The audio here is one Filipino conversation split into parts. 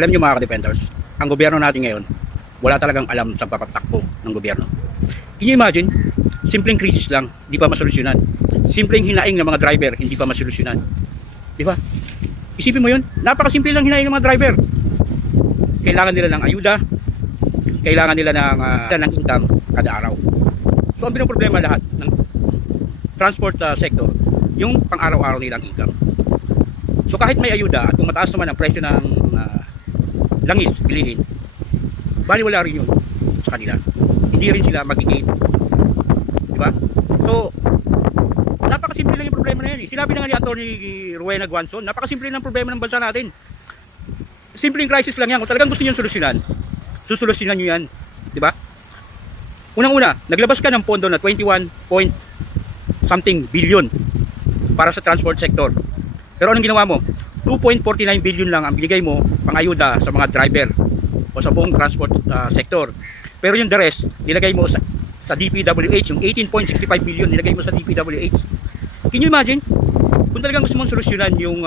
Alam niyo mga ka-defenders, ang gobyerno natin ngayon, wala talagang alam sa pagpapatakbo ng gobyerno. Can you imagine? Simpleng krisis lang, hindi pa masolusyonan. Simpleng hinaing ng mga driver, hindi pa masolusyonan. Di ba? Isipin mo yun, napakasimple lang hinaing ng mga driver. Kailangan nila ng ayuda, kailangan nila ng income kada araw. So ang problema lahat ng transport sector, yung pang-araw-araw nilang income. So kahit may ayuda at kung mataas naman ang presyo ng langis, bilihin, baliwala rin yun sa kanila. Hindi rin sila magiging. Diba? So, napakasimple lang yung problema na yan. Sinabi na nga ni Atty. Rowena Guanzon, napakasimple lang ang problema ng bansa natin. Simpleng crisis lang yan. Kung talagang gusto nyo solusyonan, susolusyonan nyo yan. Diba? Unang-una, naglabas ka ng pondo na 21 point something billion para sa transport sector. Pero anong ginawa mo? 2.49 billion lang ang binigay mo pang ayuda sa mga driver o sa buong transport sector. Pero yung the rest, nilagay mo sa DPWH, yung 18.65 billion nilagay mo sa DPWH. Can you imagine? Kung talagang gusto mong solusyonan yung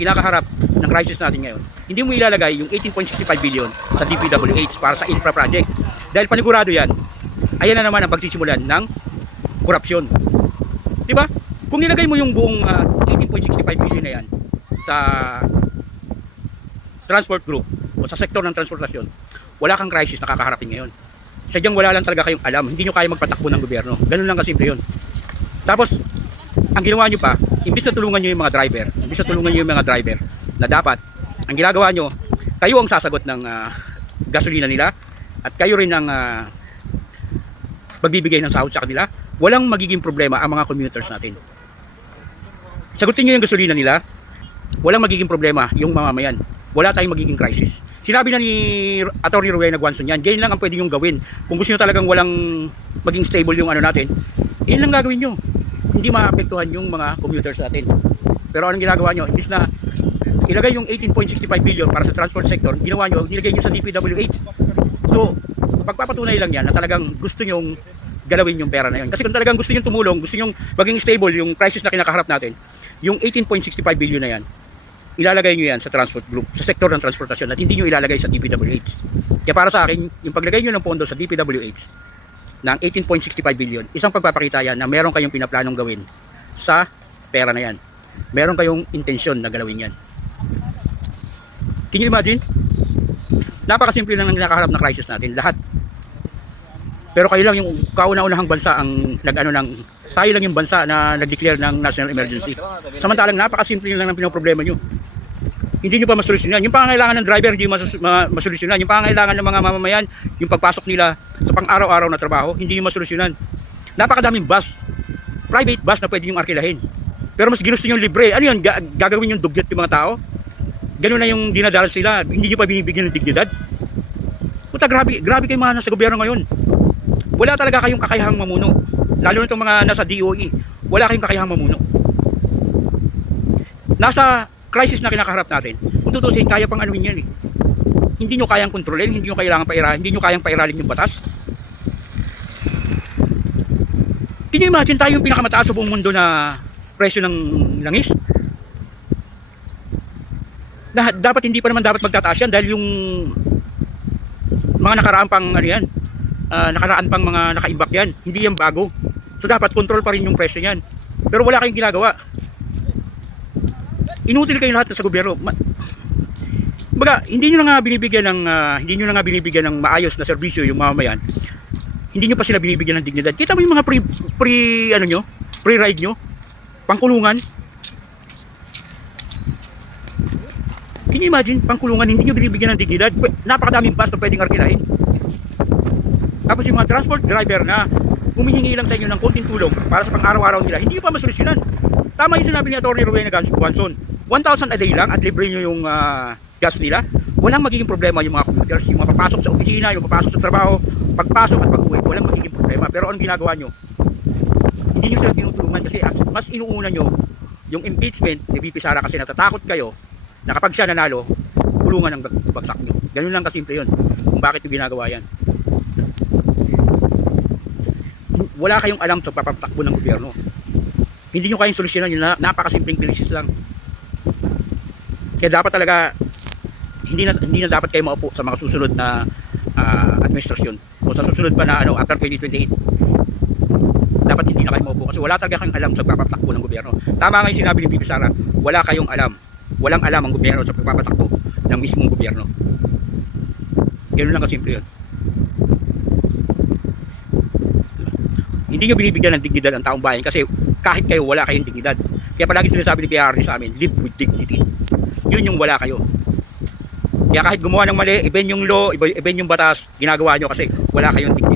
kinakaharap ng crisis natin ngayon, hindi mo ilalagay yung 18.65 billion sa DPWH para sa infra project. Dahil panigurado yan, ayan na naman ang pagsisimulan ng korupsyon. Diba? Kung nilagay mo yung buong 18.65 billion na yan sa transport group o sa sektor ng transportasyon, wala kang crisis na kakaharapin ngayon. Sadyang wala lang talaga kayong alam, hindi nyo kaya magpatakbo ng gobyerno. Ganun lang kasimple yun. Tapos, ang ginawa nyo pa, imbis na tulungan nyo yung mga driver, na dapat, ang ginagawa nyo, kayo ang sasagot ng gasolina nila, at kayo rin ang magbibigay ng sahod sa kanila, walang magiging problema ang mga commuters natin. Sagutin nyo yung gasolina nila, walang magiging problema yung mamamayan. Wala tayong magiging crisis. Sinabi na ni Atty. Rowena Guanzon yan, ganyan lang ang pwede nyo gawin. Kung gusto nyo talagang walang maging stable yung ano natin, yun lang gagawin nyo. Hindi maapektuhan yung mga commuters natin. Pero anong ginagawa nyo? Imbis na ilagay yung 18.65 billion para sa transport sector, ginawa nyo, nilagay nyo sa DPWH. So, pagpapatunay lang yan na talagang gusto nyong galawin yung pera na yun. Kasi kung talagang gusto nyo tumulong, gusto nyo maging stable yung crisis na kinakaharap natin, yung 18.65 billion na yan, ilalagay nyo yan sa transport group, sa sektor ng transportasyon, at hindi nyo ilalagay sa DPWH. Kaya para sa akin, yung paglagay nyo ng pondo sa DPWH ng 18.65 billion, isang pagpapakita yan na meron kayong pinaplanong gawin sa pera na yan. Meron kayong intensyon na galawin yan. Can you imagine? Napakasimple lang ng nakaharap na crisis natin, lahat. Pero kayo lang yung kauna-unahang bansa ang tayo lang yung bansa na nag-declare ng national emergency. Samantalang napakasimple lang ng pinoproblema nyo. Hindi nyo pa masolusyonan. Yung pangangailangan ng driver hindi masolusyonan. Yung pangangailangan ng mga mamamayan, yung pagpasok nila sa pang-araw-araw na trabaho, hindi nyo masolusyonan. Napakadaming bus, private bus na pwede yung arkilahin. Pero mas ginusto nyo libre. Ano yun? Gagawin yung dugyot yung mga tao? Ganun na yung dinadalas sila. Hindi nyo pa binibigyan ng dignidad. Puta, grabe kayo mga nasa gobyerno ngayon. Wala talaga kayong kakayahang mamuno. Lalo na itong mga nasa DOE, wala kayong kakayahang mamuno. Nasa crisis na kinakaharap natin, kung tutusin, kaya pang anuhin yan eh. Hindi nyo kayang kontrolin, hindi nyo kayang pairalin yung batas. Can you imagine tayo yung pinakamataas sa buong mundo na presyo ng langis? Na dapat hindi pa naman dapat magtataas yan dahil yung mga nakaraan pang mga nakaimbak yan, hindi yan bago. So dapat control pa rin yung presyo yan. Pero wala kayong ginagawa. Inutil kayo lahat sa gobyerno. Baga, hindi nyo na nga binibigyan ng maayos na serbisyo yung mamamayan. Hindi nyo pa sila binibigyan ng dignidad. Kita mo yung mga pre-ride nyo, pangkulungan. Can you imagine, pangkulungan, hindi nyo binibigyan ng dignidad. Napakadaming bus na pwedeng arkilahin. Tapos yung mga transport driver na humihingi lang sa inyo ng konting tulong para sa pang-araw-araw nila, hindi nyo pa masolusyonan. Tama yung sinabi ni Atty. Rowena Guanzon, 1,000 a day lang at libre nyo yung gas nila. Walang magiging problema yung mga commuters, yung mga papasok sa opisina, yung papasok sa trabaho, pagpasok at pag-uwi, walang magiging problema. Pero anong ginagawa nyo? Hindi nyo sila tinutulungan kasi mas inuuna nyo yung impeachment ni VP Sara kasi natatakot kayo na kapag siya nanalo, kulungan ang bagsak nyo. Ganun lang kasimple yun kung bakit yung ginagawa yan. Wala kayong alam sa papatakbo ng gobyerno. Hindi nyo kayong solusyonan yung napakasimpleng krisis lang. Kaya dapat talaga hindi na dapat kayo maupo sa mga susunod na administrasyon o sa susunod pa na after 2028. Dapat hindi na kayo maupo kasi wala talaga kayong alam sa pagpapatakbo ng gobyerno. Tama nga yung sinabi ni Bibi Sara, wala kayong alam. Walang alam ang gobyerno sa pagpapatakbo ng mismong gobyerno. Ganoon lang kasimple yun. Hindi nyo binibigyan ng dignidad ang taong bayan kasi kahit kayo wala kayong dignidad. Kaya palagi sinasabi ni PRD sa amin, live with dignity. Yun yung wala kayo. Kaya kahit gumawa ng mali, iben yung law, iben yung batas, ginagawa nyo kasi wala kayong dignidad.